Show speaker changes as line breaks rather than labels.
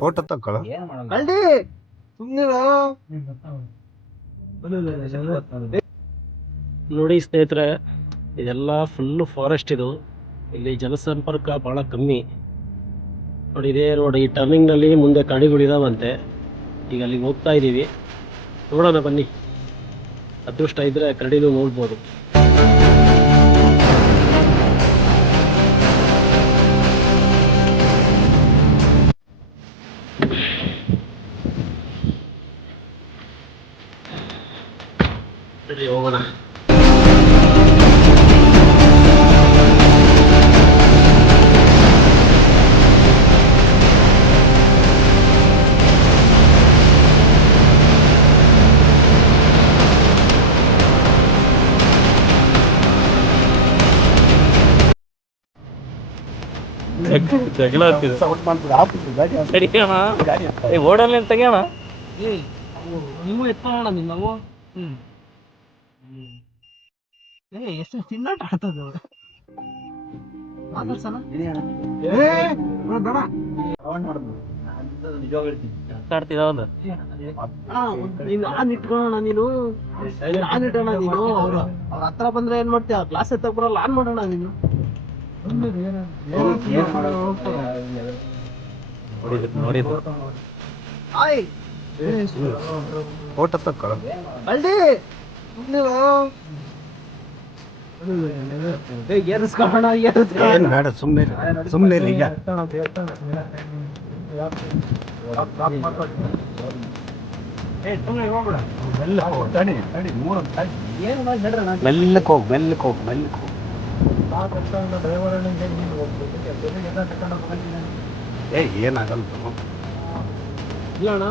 Photo ತಕ್ಕೊಳ?
ಅಲ್ಡಿ ಸುಮ್ಮನಿರೋ
ನೋಡಿ ಸ್ನೇಹಿತರೆ ಇದೆಲ್ಲ ಫುಲ್ಲು ಫಾರೆಸ್ಟ್ ಇದು. ಇಲ್ಲಿ ಜನಸಂಪರ್ಕ ಭಾಳ ಕಮ್ಮಿ. ನೋಡಿ ಇದೇ ರೋಡ್ ಈ ಟರ್ನಿಂಗ್ನಲ್ಲಿ ಮುಂದೆ ಕಡಿಗಳಿದಾವಂತೆ ಈಗ ಅಲ್ಲಿಗೆ ಹೋಗ್ತಾ ಇದ್ದೀವಿ ನೋಡೋಣ ಬನ್ನಿ. ಅದೃಷ್ಟ ಇದ್ದರೆ ಕರಡಿನೂ ನೋಡ್ಬೋದು. ಸರಿ ಹೋಗೋಣ.
ಜಗಳ ಆಗ್ತಿದೆ ಸರಿ ಅಣ್ಣ ಏ ಓಡಲ್ಲ ತೆಗಿಯೋಣ?
ನೀವು ಎತ್ಕೊಳ್ಳೋಣ ನಿನ್ನವು ನಾವು
ಏ ಎಷ್ಟು ತಿನ್ನಾಟ ಆಡ್ತದ
ಒಂದು?
ನೀನು ಆನ್ ಇಟ್ಕೊಳ್ಳೋಣ ನೀನು. ನಾನ್ ಇಟ್ಟೋಣ ನೀನು. ಅವ್ರು ಅವ್ರ ಹತ್ರ ಬಂದ್ರೆ ಏನ್ ಮಾಡ್ತೀಯ? ಕ್ಲಾಸ್ ಎತ್ತಕ್ ಬರಲ್ಲ ಆನ್ ಮಾಡೋಣ ನೀನು.
ನೋಡಿದ್ರು
ಆಯ್. ಅಲ್ಡಿ ಏರಿಸ್ಕೊಳ್ಳೋಣ
ಏನ್ ಬೇಡ ಸುಮ್ಮನೆ ಸುಮ್ಮನೆ ಈಗ. ಮೆಲ್ಲಕ್ಕೆ ಹೋಗ್. ಮೆಲ್ಲಕ್ ಹೋಗ್ ಮೆಲ್ಲಕ್ಕೆ ಹೋಗಿ ಏ ಏನಾಗಲ್ಲ
ಇಲ್ಲ ಅಣ್ಣ